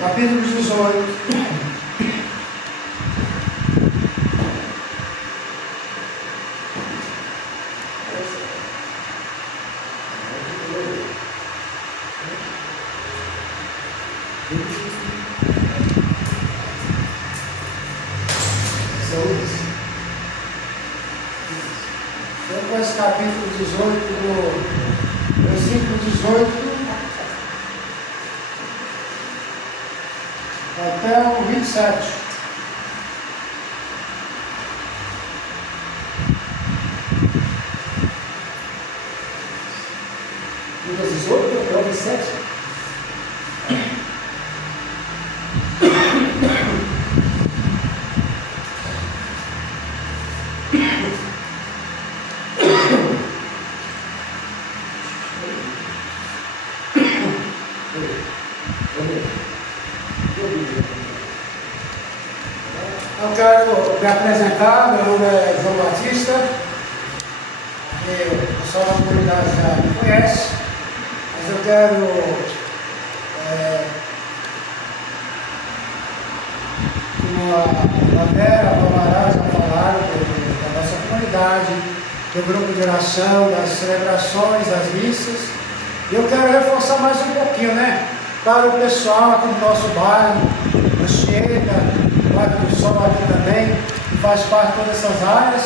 capítulo 18. Então, com esse capítulo 18, do versículo 18 até o 27. Lucas 18 até o 27. Eu quero me apresentar, meu nome é João Batista, o pessoal da comunidade já me conhece, mas eu quero como a Vera, a Mara já falaram da nossa comunidade, do grupo de oração, das celebrações, das missas, e eu quero reforçar mais um pouquinho, para o pessoal aqui do nosso bairro, da Chieta, bairro do Sol aqui também, que faz parte de todas essas áreas,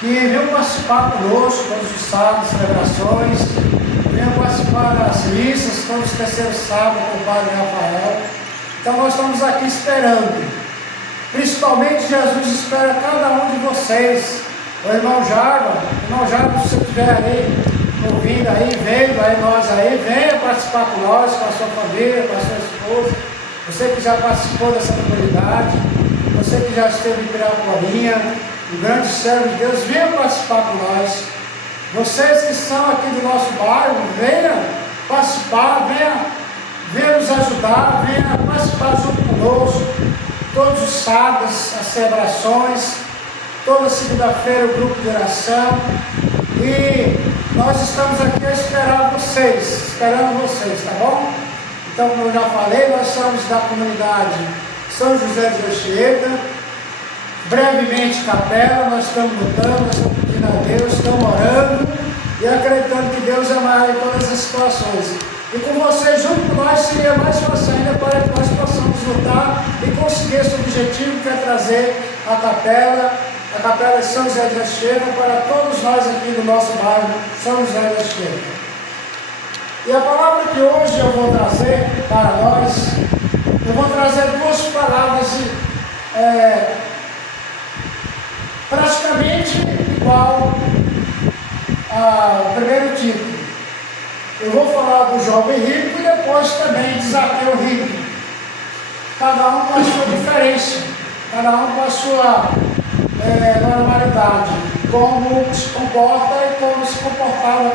que venham participar conosco todos os sábados, celebrações, venham participar das missas, todos os terceiros sábados com o Padre Rafael. Então nós estamos aqui esperando, principalmente Jesus espera cada um de vocês. O irmão Jago, se você estiver aí, ouvindo aí, vendo aí nós aí, venha participar com nós, com a sua família, com a sua esposa. Você que já participou dessa comunidade, você que já esteve em Piraporinha, um grande servo de Deus, venha participar com nós. Vocês que são aqui do nosso bairro, venha participar, venha nos ajudar, venha participar junto conosco. Todos os sábados, as celebrações, toda segunda-feira o grupo de oração. E nós estamos aqui a esperar vocês, esperando vocês, tá bom? Então, como eu já falei, nós somos da comunidade São José de Anchieta, brevemente capela, nós estamos lutando, nós estamos pedindo a Deus, estamos orando e acreditando que Deus é maior em todas as situações. E com vocês, junto com nós, seria mais fácil ainda para que nós possamos lutar e conseguir esse objetivo que é trazer a capela de São José de Anchieta para todos nós aqui do nosso bairro, São José de Anchieta. E a palavra que hoje eu vou trazer para nós, eu vou trazer duas palavras praticamente igual ao primeiro título. Eu vou falar do jovem rico e depois também de Zaqueu rico. Cada um com a sua diferença, cada um com a sua normalidade, como se comporta e como se comportavam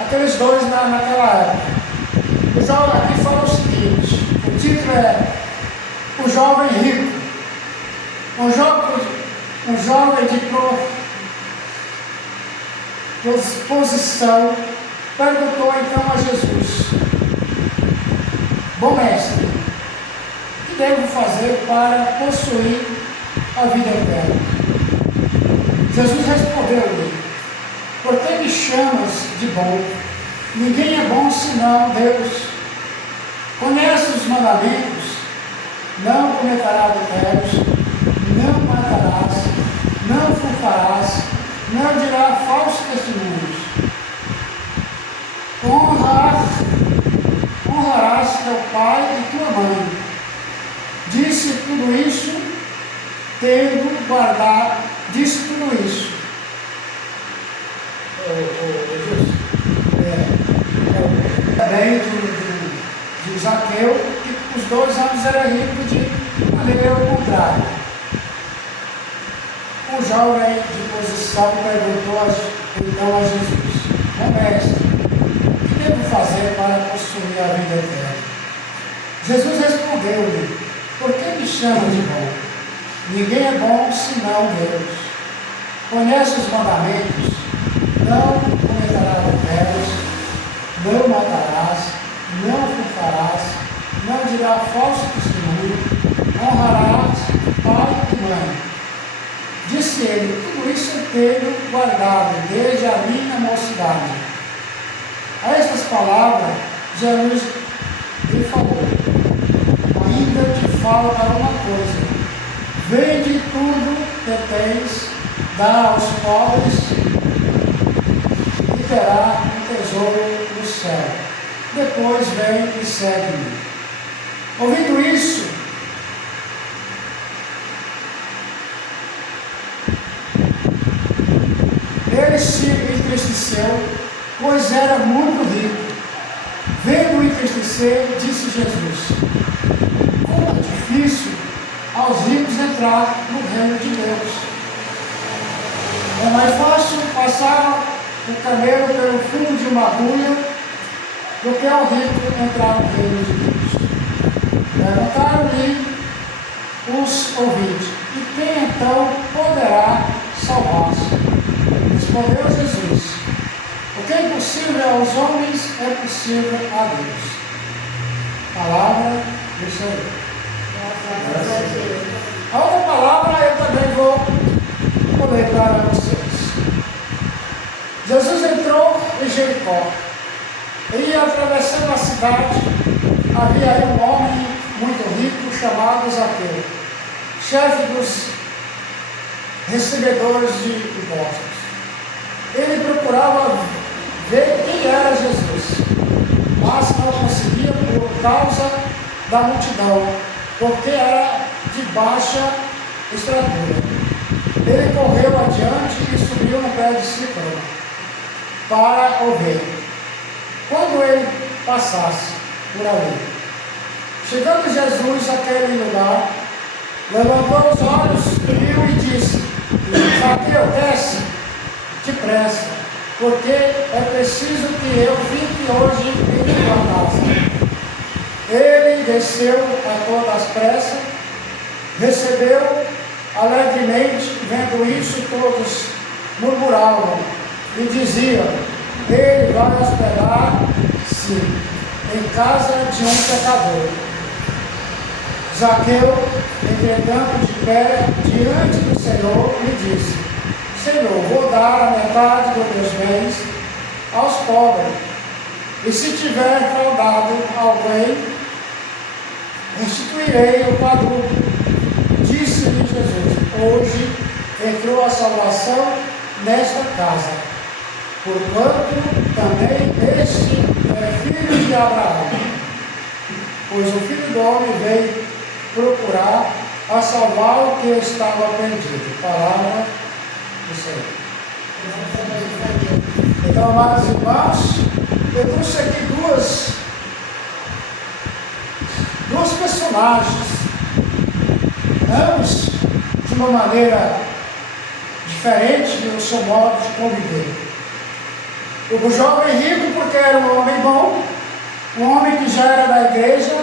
aqueles dois naquela época. O jovem aqui fala o seguinte, o título é O Jovem Rico. Um jovem de posição perguntou então a Jesus: Bom mestre, o que devo fazer para possuir a vida eterna? Jesus respondeu-lhe: Por que me chamas de bom? Ninguém é bom senão Deus. Conhece os mandamentos: não cometerás adultérios, não matarás, não furtarás, não dirás falsos testemunhos. Honrarás teu pai e tua mãe. Disse tudo isso, tendo guardado, disse tudo isso. Bem de Zaqueu, que os dois anos era rico de maneira contrária. O jovem de posição perguntou então a Jesus: Bom mestre, o que devo fazer para possuir a vida eterna? Jesus respondeu-lhe: Por que me chama de bom? Ninguém é bom senão Deus. Conhece os mandamentos: não cometerás adultérios, não matarás, não furtarás, não dirás falso testemunho, honrarás pai e mãe. Disse ele: tudo isso eu tenho guardado desde a minha mocidade. A estas palavras, Jesus lhe falou: ainda te falta uma coisa. Vende tudo que tens, dá aos pobres, e terá um tesouro no céu. Depois vem e segue-me. Ouvindo isso, ele se entristeceu, pois era muito rico. Vendo entristecer, disse Jesus: como é difícil aos ricos entrar no reino de Deus. É mais fácil passar o camelo pelo fundo de uma agulha do que ao rico entrar no reino de Deus. Perguntaram-lhe os ouvintes: e quem então poderá salvar-se? Respondeu Jesus: o que é impossível aos homens é possível a Deus. Palavra do Senhor. A outra palavra eu também vou ler para vocês. Jesus entrou em Jericó e, atravessando a cidade, havia aí um homem muito rico chamado Zaqueu, chefe dos recebedores de impostos. Ele procurava ver quem era Jesus, mas não conseguia por causa da multidão, porque era de baixa estatura. Ele correu adiante e subiu no pé de cipro para ouvir. Quando ele passasse por ali, chegando Jesus àquele lugar, levantou os olhos, viu e disse: Zaqueu, desce depressa, porque é preciso que eu fique hoje em tua casa. Ele desceu a todas as pressas, recebeu alegremente. Vendo isso, todos murmuravam e diziam: ele vai hospedar-se em casa de um pecador. Zaqueu, entretanto, de pé diante do Senhor, lhe disse: Senhor, vou dar a metade dos meus bens aos pobres, e se tiver fraudado alguém, restituirei o quadruplo. Disse-lhe Jesus: hoje entrou a salvação nesta casa, porquanto também este é filho de Abraão, pois o Filho do Homem veio procurar a salvar o que estava perdido. Palavra do Senhor. Então, amados irmãos, eu trouxe aqui duas personagens, ambos de uma maneira diferente no seu modo de conviver. O jovem rico, porque era um homem bom, um homem que já era da igreja,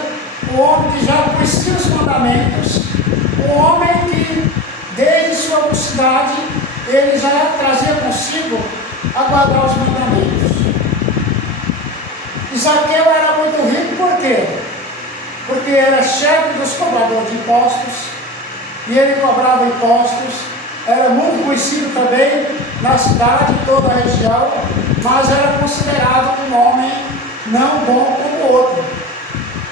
um homem que já conhecia os mandamentos, um homem que desde sua mocidade ele já trazia consigo a guardar os mandamentos. Zaqueu era muito rico, por quê? Porque era chefe dos cobradores de impostos, e ele cobrava impostos, era muito conhecido também na cidade, em toda a região, mas era considerado um homem não bom como o outro.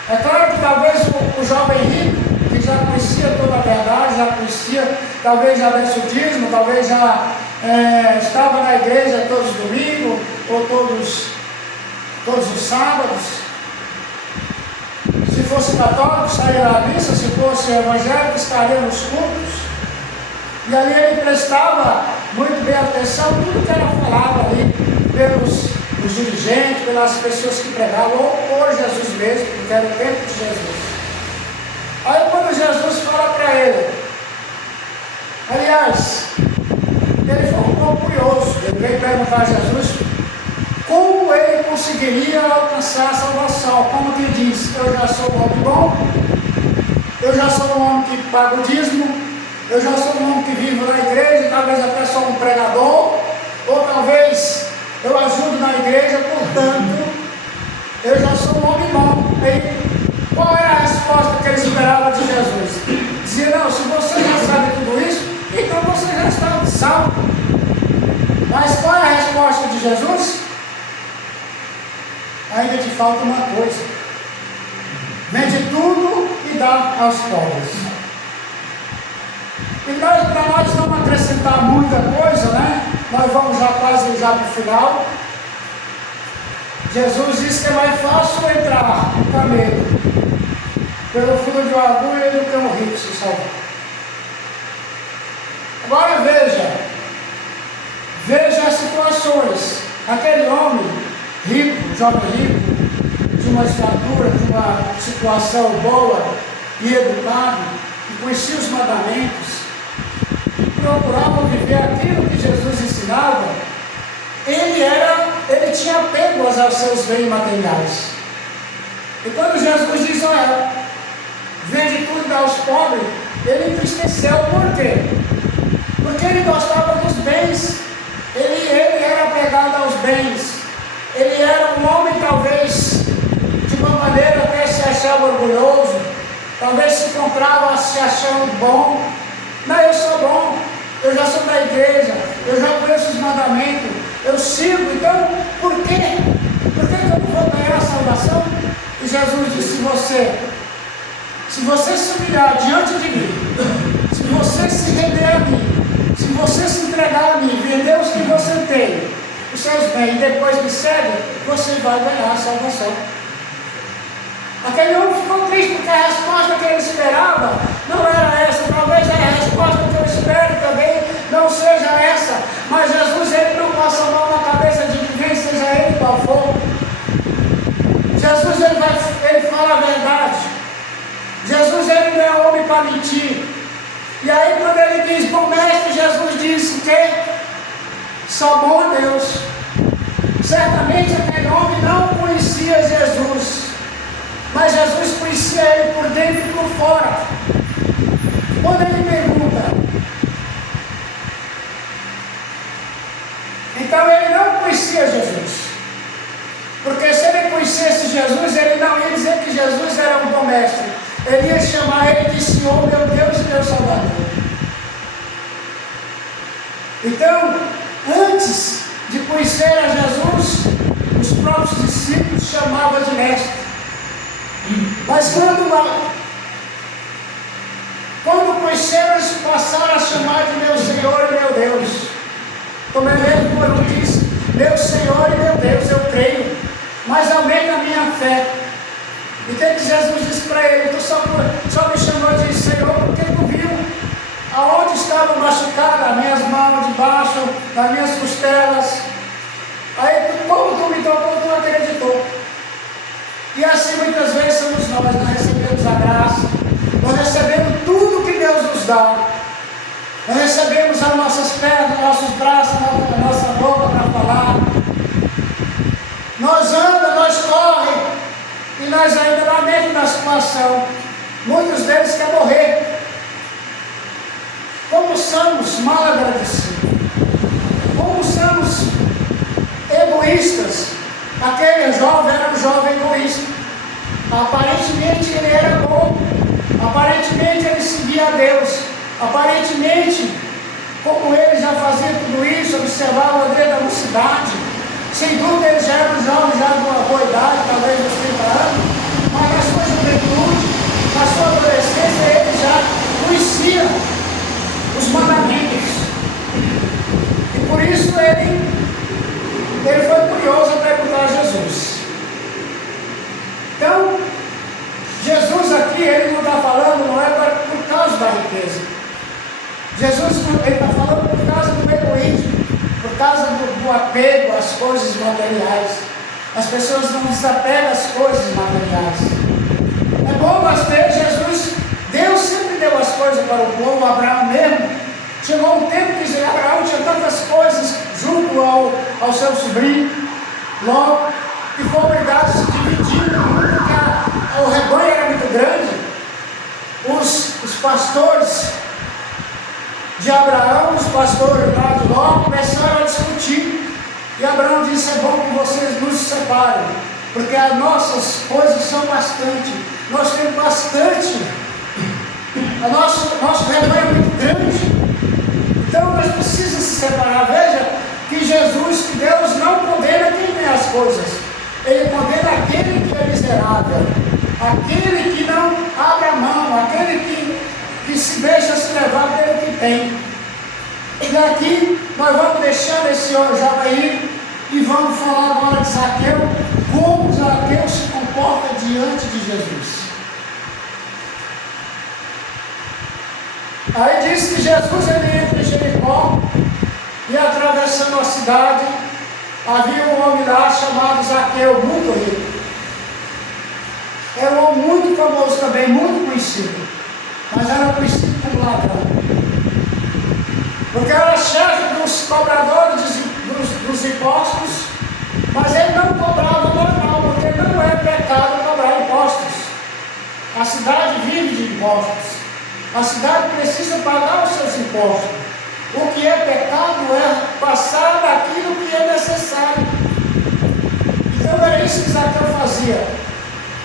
É claro que talvez o jovem rico, que já conhecia toda a verdade, já conhecia, talvez já desse o dízimo, talvez já estava na igreja todos os domingos, ou todos os sábados. Se fosse católico, estaria na missa; se fosse evangélico, estaria nos cultos. E ali ele prestava muito bem atenção a tudo que era falado ali pelos dirigentes, pelas pessoas que pregavam, ou por Jesus mesmo, porque era o tempo de Jesus. Aí quando Jesus fala para ele, aliás, ele foi um pouco curioso, ele veio perguntar a Jesus como ele conseguiria alcançar a salvação. Como que diz: eu já sou um homem bom, eu já sou um homem que paga o dízimo, eu já sou um homem que vivo na igreja, talvez até sou um pregador, ou talvez eu ajudo na igreja, portanto, eu já sou um homem bom. E qual era a resposta salvo. Mas qual é a resposta de Jesus? Ainda te falta uma coisa: vende tudo e dá aos pobres. E para nós não acrescentar muita coisa, né? Nós vamos já quase para o final. Jesus disse que é mais fácil entrar no camelo pelo fundo de uma agulha do que um rico se salvar. Agora veja as situações. Aquele homem rico, jovem rico, de uma estatura, de uma situação boa e educado, que conhecia os mandamentos, procurava viver aquilo que Jesus ensinava. Ele tinha apego aos seus bens materiais. E quando Jesus diz: olha, vende tudo e dá aos pobres, ele entristeceu. Por quê? Porque ele gostava dos bens. Ele era apegado aos bens. Ele era um homem, talvez, de uma maneira até se achava orgulhoso, talvez se encontrava se achando bom. Não, eu sou bom, eu já sou da igreja, eu já conheço os mandamentos, eu sigo, então por quê? Por que eu não vou ganhar a salvação? E Jesus disse: se você se humilhar diante de mim, se você se render a mim, se você se entregar a mim, vender os que você tem, os seus bens, e depois me segue, você vai ganhar a salvação. Aquele homem ficou triste porque a resposta que ele esperava não era essa. Talvez a resposta que eu espero também não seja essa. Mas Jesus, ele não passa a mão na cabeça de ninguém, seja ele qual for. Jesus, ele fala a verdade. Jesus, ele não é homem para mentir. E aí quando ele diz: bom mestre, Jesus disse que só bom a Deus. Certamente aquele homem não conhecia Jesus, mas Jesus conhecia ele por dentro e por fora. Quando ele pergunta, então ele não conhecia Jesus, porque se ele conhecesse Jesus, ele não ia dizer que Jesus era um bom mestre, ele ia chamar ele de Senhor, meu Deus e meu Salvador. Então, antes de conhecer a Jesus, os próprios discípulos chamavam de mestre. Mas quando conheceram, eles passaram a chamar de meu Senhor e meu Deus. Como é mesmo quando diz: meu Senhor e meu Deus, eu creio, mas aumenta a minha fé. E o que Jesus disse para ele? Tu só me chamou de Senhor porque tu viu aonde estava machucada as minhas mãos, debaixo das minhas costelas. Aí como tu me tocou, tu acreditou. E assim muitas vezes somos nós recebemos a graça, nós recebemos tudo que Deus nos dá, nós recebemos as nossas pernas, nossos braços, a nossa boca para falar, nós andamos, nós corremos, e nós ainda lá dentro da situação, muitos deles querem morrer. Como somos mal agradecidos, como somos egoístas. Aquele jovem era um jovem egoísta. Aparentemente ele era bom, aparentemente ele seguia a Deus, aparentemente, como ele já fazia tudo isso, observava a da mocidade, sem dúvida ele já era um jovem, já de uma boa idade, talvez uns 30 anos, mas na sua juventude, na sua adolescência, ele já conhecia os mandamentos, e por isso ele foi curioso a perguntar a Jesus. Então, Jesus aqui, ele não está falando, não é por causa da riqueza. Jesus, ele está falando por causa do egoísmo, por causa do apego às coisas materiais. As pessoas não desapegam às coisas materiais. É bom nós ter Jesus. Deus sempre deu as coisas para o povo. Abraão mesmo. Chegou um tempo que Abraão tinha tantas coisas junto ao seu sobrinho, Ló, que foi obrigado a se dividir, porque o rebanho era muito grande. Os pastores de Abraão, os pastores lá de Ló, começaram a discutir. E Abraão disse: é bom que vocês nos separem, porque as nossas coisas são bastante. Nós temos bastante. Nosso rebanho é muito grande. Então nós precisamos se separar. Veja que Jesus, que Deus não condena quem tem as coisas. Ele condena aquele que é miserável, aquele que não abre a mão, aquele que se deixa se levar pelo que tem. E aqui nós vamos deixar esse jovem aí e vamos falar agora de Zaqueu, como Zaqueu se comporta diante de Jesus. Aí diz que Jesus ele entra em Jericó e atravessando a cidade, havia um homem lá chamado Zaqueu, muito rico. É um homem muito famoso também, muito conhecido, mas era conhecido como ladrão. Porque era chefe dos cobradores dos impostos, mas ele não cobrava normal, porque não é pecado cobrar impostos. A cidade vive de impostos. A cidade precisa pagar os seus impostos. O que é pecado é passar daquilo que é necessário. Então era isso que Zaqueu fazia.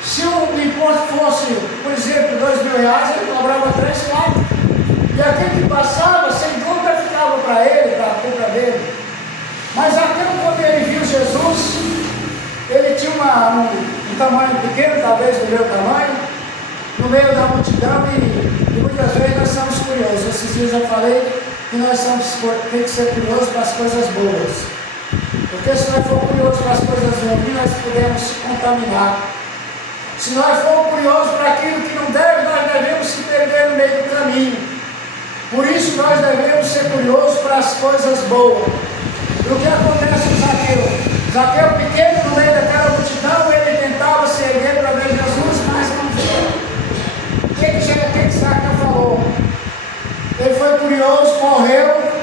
Se o imposto fosse, por exemplo, R$2.000, ele cobrava 3 reais. E aquele que passava, sem dúvida, ficava para ele, para a culpa dele. Mas Zaqueu, quando ele viu Jesus, ele tinha um tamanho pequeno, talvez do meu tamanho, no meio da multidão, e muitas vezes nós somos curiosos. Esses dias eu falei que nós tem que ser curiosos para as coisas boas. Porque se nós for curiosos para as coisas ruins, nós podemos se contaminar. Se nós for curiosos para aquilo que não deve, nós devemos se perder no meio do caminho. Por isso nós devemos ser curiosos para as coisas boas. E o que acontece com Zaqueu? Zaqueu pequeno no meio daquela multidão, ele tentava se erguer para ver Jesus, mas não via. O que Zaqueu falou? Ele foi curioso, correu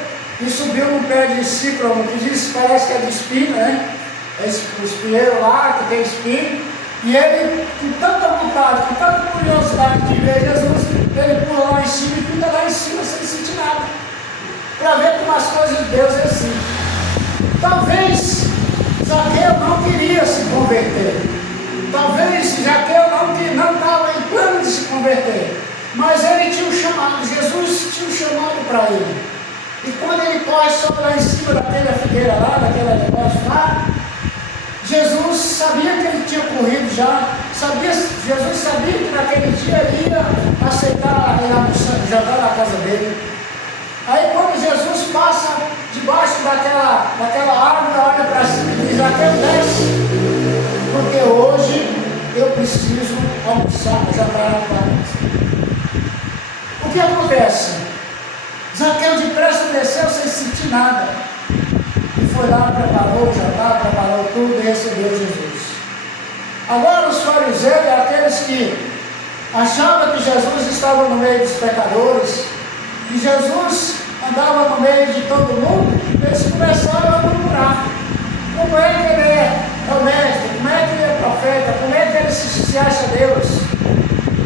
e subiu no pé de cícromo, que diz, parece que é de espinho, né? É o espinheiro lá, que tem espinho. E ele, com tanta vontade, com tanta curiosidade de ver Jesus, ele pula lá em cima e fica lá em cima sem sentir nada. Para ver como as coisas de Deus é assim. Talvez Zaqueu não queria se converter. Talvez Zaqueu não estava em plano de se converter. Mas ele tinha um chamado, Jesus tinha um chamado para ele. E quando ele corre só lá em cima daquela figueira lá, daquele negócio lá, Jesus sabia que ele tinha corrido já, Jesus sabia que naquele dia ele ia aceitar ele jantar na casa dele. Aí quando Jesus passa debaixo daquela árvore, olha para cima e diz, Zaqueu desce, porque hoje eu preciso almoçar, jantar na casa. O que acontece? Zaqueu depressa desceu sem sentir nada. E foi lá, preparou o jantar, preparou tudo e recebeu Jesus. Agora os fariseus, aqueles que achavam que Jesus estava no meio dos pecadores, que Jesus andava no meio de todo mundo, eles começaram a murmurar. Como é que ele é honesto? Como é que ele é profeta? Como é que ele se acha Deus?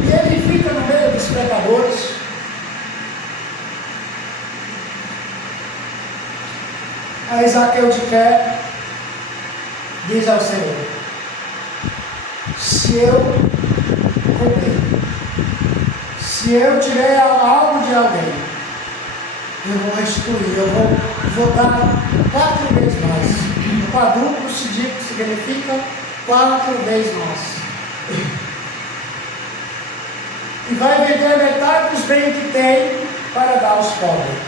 E ele fica no meio dos pecadores. Aí Zaqueu de pé diz ao Senhor, se eu comer, se eu tiver algo de alguém, eu vou restituir, eu vou dar 4 vezes mais. O quadruplo significa 4 vezes mais. E vai vender metade dos bens que tem para dar aos pobres.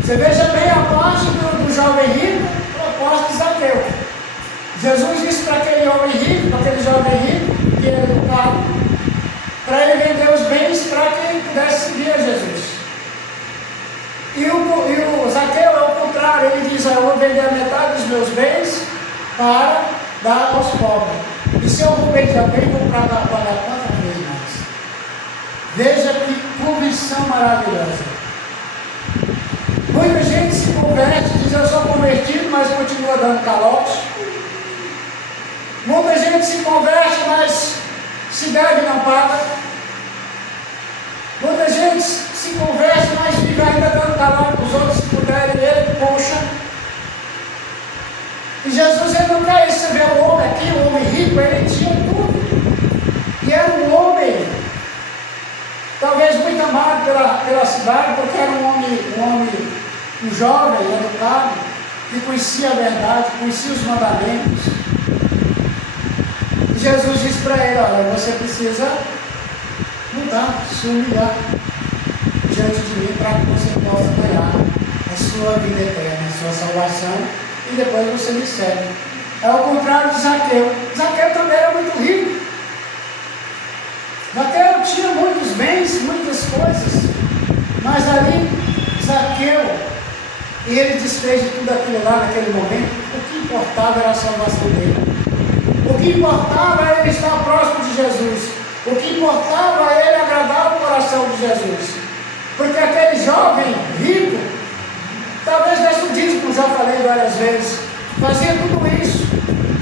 Você veja bem a parte do jovem rico, a parte de Zaqueu. Jesus disse para aquele homem rico, para aquele jovem rico, que era educado, para ele vender os bens para que ele pudesse seguir a Jesus. E o Zaqueu é o contrário, ele diz, eu vou vender a metade dos meus bens para dar aos pobres. E se eu roubei de alguém, vou pagar 4 vezes mais. Veja que convicção maravilhosa. Muita gente se converte, diz eu sou convertido, mas continua dando calote. Muita gente se converte, mas se deve não paga. Muita gente se converte, mas fica ainda dando calote para os outros, se puderem, ele puxa. E Jesus ele não quer isso. Você vê o homem aqui, o homem rico, ele tinha tudo. E era um homem, talvez muito amado pela cidade, porque era um homem jovem, educado, que conhecia a verdade, conhecia os mandamentos. E Jesus disse para ele: olha, você precisa mudar, se humilhar diante de mim para que você possa ganhar a sua vida eterna, a sua salvação, e depois você me segue. É o contrário de Zaqueu. Zaqueu também era muito rico. Zaqueu tinha muitos bens, muitas coisas, mas ali Zaqueu, e ele desfez de tudo aquilo lá naquele momento. O que importava era a salvação dele. O que importava era ele estar próximo de Jesus. O que importava era ele agradar o coração de Jesus. Porque aquele jovem rico, talvez desse o dízimo, já falei várias vezes, fazia tudo isso,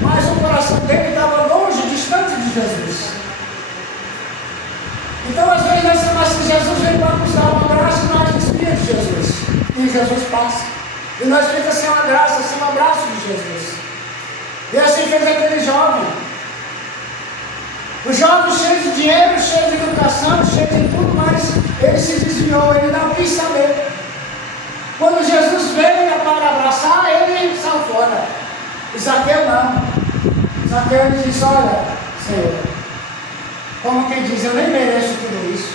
mas o coração dele estava longe, distante de Jesus. Então, às vezes, nós achamos que Jesus vem para nos dar uma graça e nós desvia de Jesus. E Jesus passa. E nós ficamos sem uma graça, sem um abraço de Jesus. E assim fez aquele jovem. O jovem cheio de dinheiro, cheio de educação, cheio de tudo, mas ele se desviou, ele não quis saber. Quando Jesus veio para abraçar, ele saiu fora. E Zaqueu não. Zaqueu ele disse: olha, Senhor, como quem diz, eu nem mereço tudo isso,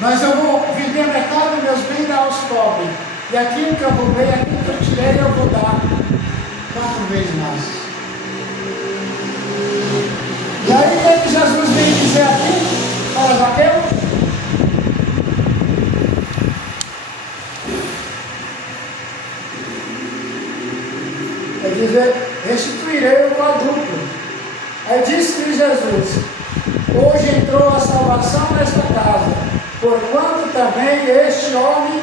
mas eu vou vender metade dos meus bens e dar aos pobres. E aquilo que eu roubei, aquilo que eu tirei, eu vou dar 4 vezes mais. E aí o que Jesus vem dizer aqui para Zaqueu? Ele diz: restituirei o quadruplo. Aí disse-lhe Jesus: hoje entrou a salvação nesta casa, porquanto também este homem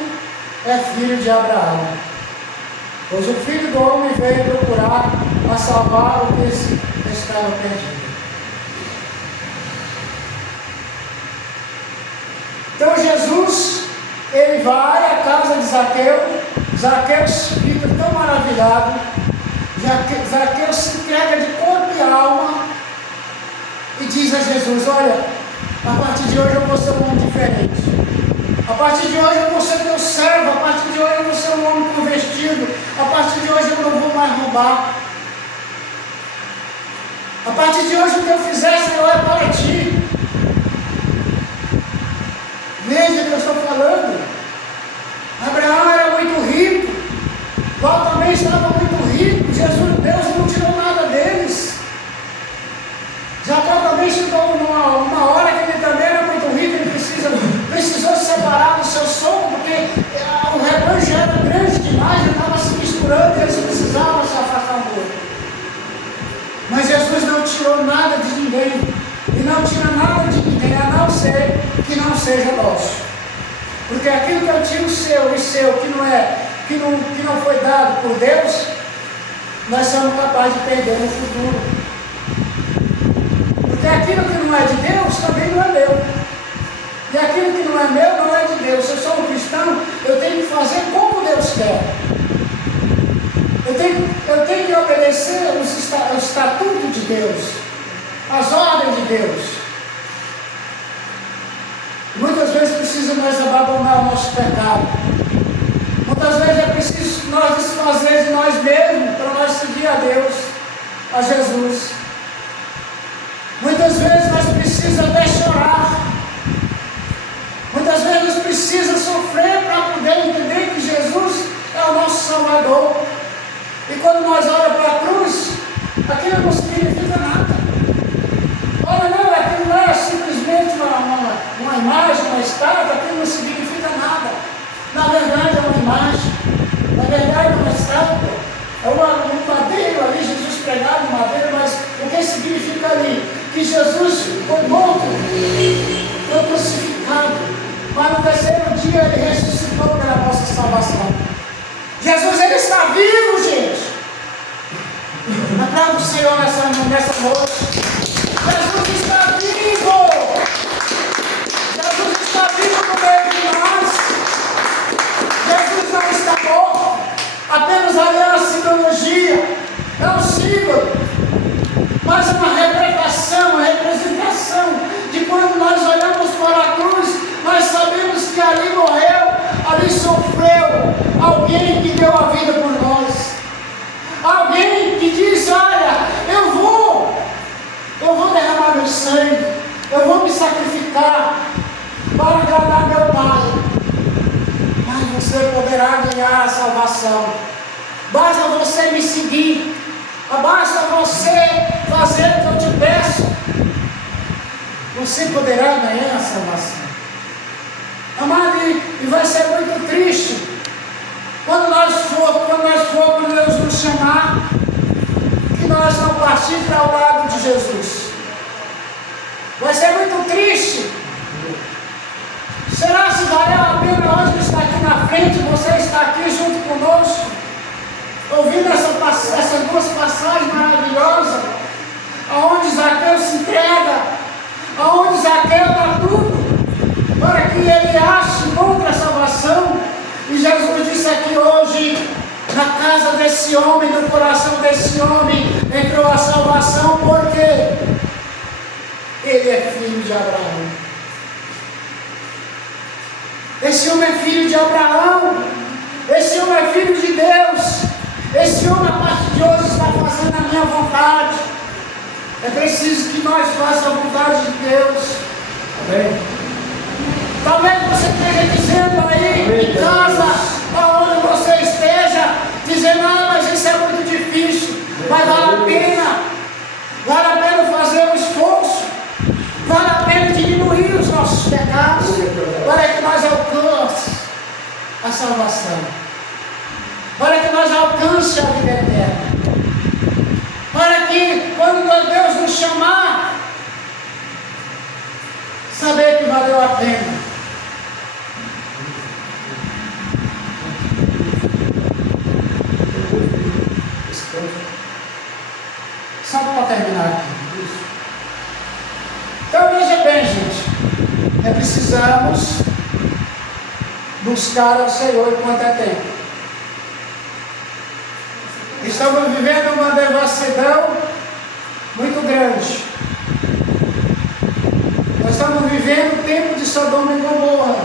é filho de Abraão. Pois o Filho do Homem veio procurar a salvar o que estava perdido. Então Jesus, ele vai à casa de Zaqueu. Zaqueu fica tão maravilhado. Zaqueu se entrega de corpo e alma e diz a Jesus: olha, a partir de hoje eu vou ser um homem diferente. A partir de hoje eu vou ser teu servo. A partir de hoje eu vou ser um homem convertido. A partir de hoje eu não vou mais roubar. A partir de hoje o que eu fizer, Senhor, é para ti. Veja o que eu estou falando. Abraão era muito rico. Ló também estava muito rico. Deus não tirou nada deles. Jacó também chegou numa hora que ele também era muito rico. Ele precisou se separar do seu sogro, porque o rebanho já era grande demais. Ele estava se misturando e eles precisavam se afastar um pouco. Mas Jesus não tirou nada de ninguém. E não tira nada de ninguém, a não ser que não seja nosso. Porque aquilo que eu tiro seu e seu, que não foi dado por Deus, nós somos capazes de perder no futuro. Porque aquilo que não é de Deus também não é meu. E aquilo que não é meu não é de Deus. Se eu sou um cristão, eu tenho que fazer como Deus quer. Eu tenho que obedecer o estatuto de Deus, as ordens de Deus. Muitas vezes precisa nós abandonar o nosso pecado. Muitas vezes é preciso nós desfazer de nós mesmos para nós seguir a Deus, a Jesus. Muitas vezes nós precisamos até chorar. Muitas vezes nós precisamos sofrer para poder entender que Jesus é o nosso Salvador. E quando nós olhamos para a cruz, aquilo não significa nada. Olha, não, aquilo não é simplesmente uma imagem, uma estátua, aquilo não significa nada. Na verdade é uma imagem, na verdade é uma estátua, é um madeiro ali, Jesus pregado em madeira, mas o que significa ali? Que Jesus foi morto, foi crucificado, mas no terceiro dia ele ressuscitou pela nossa salvação. Jesus, ele está vivo, gente. Aplauda o Senhor nessa noite. Jesus está vivo. Jesus está vivo no meio de nós. Jesus não está morto. Apenas ali é uma simbologia, é um símbolo, mas é uma representação, uma representação de quando nós olhamos para a cruz, nós sabemos que ali morreu, ali sofreu alguém meu sangue, eu vou me sacrificar para agradar meu Pai. Mas você poderá ganhar a salvação. Basta você me seguir, basta você fazer o que eu te peço. Você poderá ganhar a salvação. Amado, e vai ser muito triste quando nós formos Deus nos chamar, que nós não partir para o lado de Jesus. Vai ser muito triste. Será se valeu a pena hoje estar aqui na frente, você está aqui junto conosco, ouvindo essas duas passagens maravilhosas, aonde Zaqueu se entrega, aonde Zaqueu dá tudo, para que ele ache contra a salvação. E Jesus disse aqui hoje, na casa desse homem, no coração desse homem, entrou a salvação, porque ele é filho de Abraão. Esse homem é filho de Abraão, esse homem é filho de Deus, esse homem a partir de hoje está fazendo a minha vontade. É preciso que nós façamos a vontade de Deus. Amém. Talvez você esteja dizendo aí em casa, aonde você esteja, dizendo, mas isso é muito difícil, mas vale a pena fazer um esforço, vale a pena diminuir os nossos pecados, para que nós alcancemos a salvação, para que nós alcancemos a vida eterna, para que quando Deus nos chamar, saber que valeu a pena. Só para terminar aqui. Então veja bem, gente, precisamos buscar ao Senhor enquanto é tempo. Estamos vivendo uma devassidão muito grande. Nós estamos vivendo o tempo de Sodoma e Gomorra.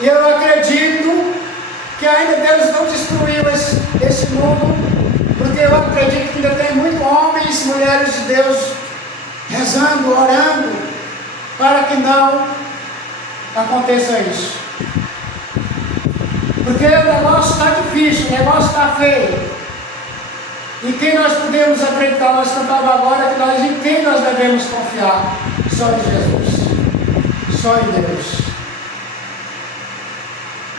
E eu acredito que ainda Deus não destruiu esse mundo, porque eu acredito que ainda tem muitos homens e mulheres de Deus rezando, orando, para que não aconteça isso. Porque o negócio está difícil, o negócio está feio. Em quem nós podemos acreditar? Nós cantávamos agora que em quem nós devemos confiar? Só em Jesus, só em Deus.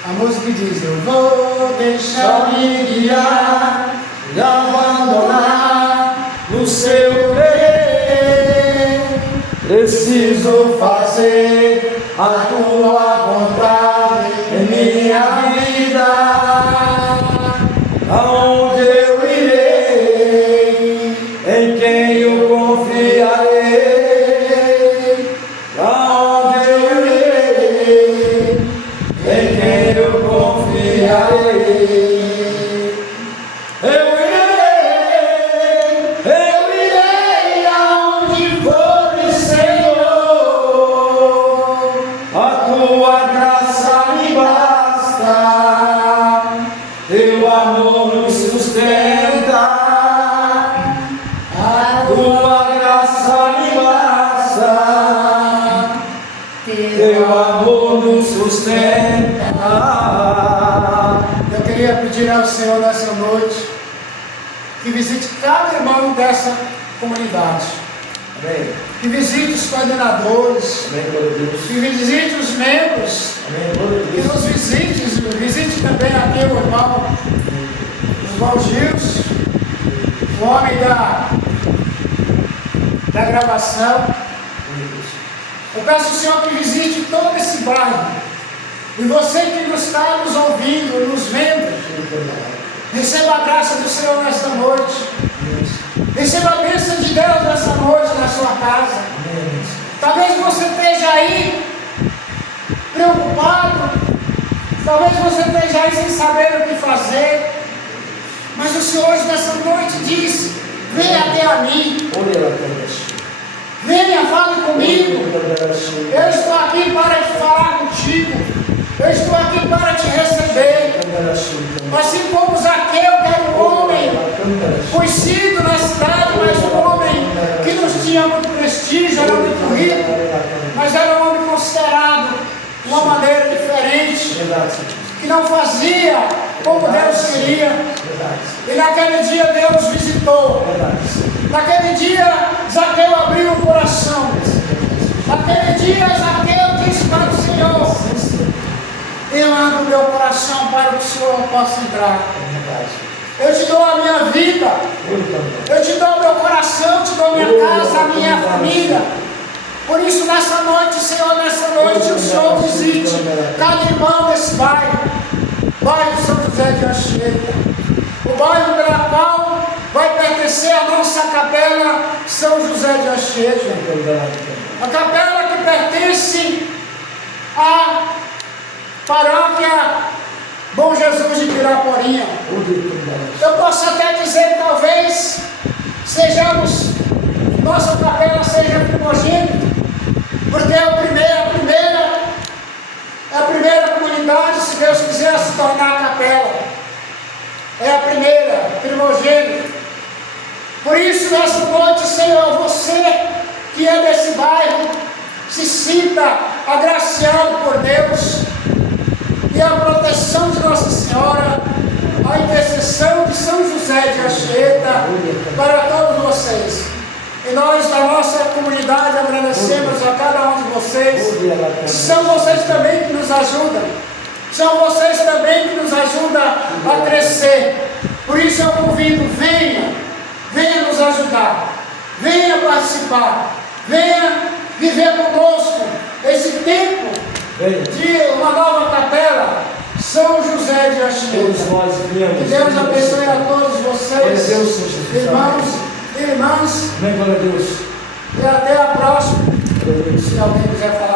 A música diz: eu vou deixar-me guiar e abandonar no seu querer. Preciso fazer a tua vontade em minha vida. Aonde eu irei, em quem eu confiarei. Aonde eu irei, em quem eu confiarei. Eu irei aonde for, Senhor. A tua graça me basta, teu amor me sustenta. A tua graça me basta, teu amor nos sustenta. Eu queria pedir ao Senhor nessa noite que visite cada irmão dessa comunidade. Amém. Que visite os coordenadores. Amém, que visite os membros. Amém, que nos visite também aqui o irmão Gilson, o homem da gravação. Eu peço ao Senhor que visite todo esse bairro. E você que nos está nos ouvindo, nos vendo, receba a graça do Senhor nesta noite. Receba a bênção de Deus nessa noite na sua casa. Talvez você esteja aí preocupado, talvez você esteja aí sem saber o que fazer, mas o Senhor hoje nessa noite diz: venha até a mim. Venha, fale comigo. Eu estou aqui para te falar contigo. Eu estou aqui para te receber. Assim como Zaqueu, que era um homem conhecido na cidade, mas um homem que nos tinha tinha muito prestígio, era muito rico, mas era um homem considerado de uma maneira diferente, que não fazia como Deus queria. E naquele dia Deus visitou. Naquele dia Zaqueu abriu o coração. Naquele dia Zaqueu disse para o Senhor: eu abro meu coração para que o Senhor possa entrar. Eu te dou a minha vida, eu te dou o meu coração, eu te dou a minha casa, a minha família. Por isso, nessa noite, Senhor, nessa noite, o Senhor visite cada irmão desse bairro São José de Anchieta, o bairro pela qual vai pertencer a nossa capela São José de Anchieta, a capela que pertence à paróquia Bom Jesus de Piraporinha. Eu posso até dizer, talvez, nossa capela seja primogênita, porque é a primeira comunidade, se Deus quiser se tornar capela. É a primeira, primogênita. Por isso, nessa noite, Senhor, você que é desse bairro, se sinta agraciado por Deus. E a proteção de Nossa Senhora, a intercessão de São José de Anchieta para todos vocês. E nós da nossa comunidade agradecemos a cada um de vocês. São vocês também que nos ajudam. São vocês também que nos ajudam a crescer. Por isso eu convido, venha nos ajudar. Venha participar. Venha viver conosco esse tempo de uma nova capela, São José de Anchieta. Que Deus abençoe a todos vocês, irmãos e irmãs. E até a próxima. Se alguém quiser falar.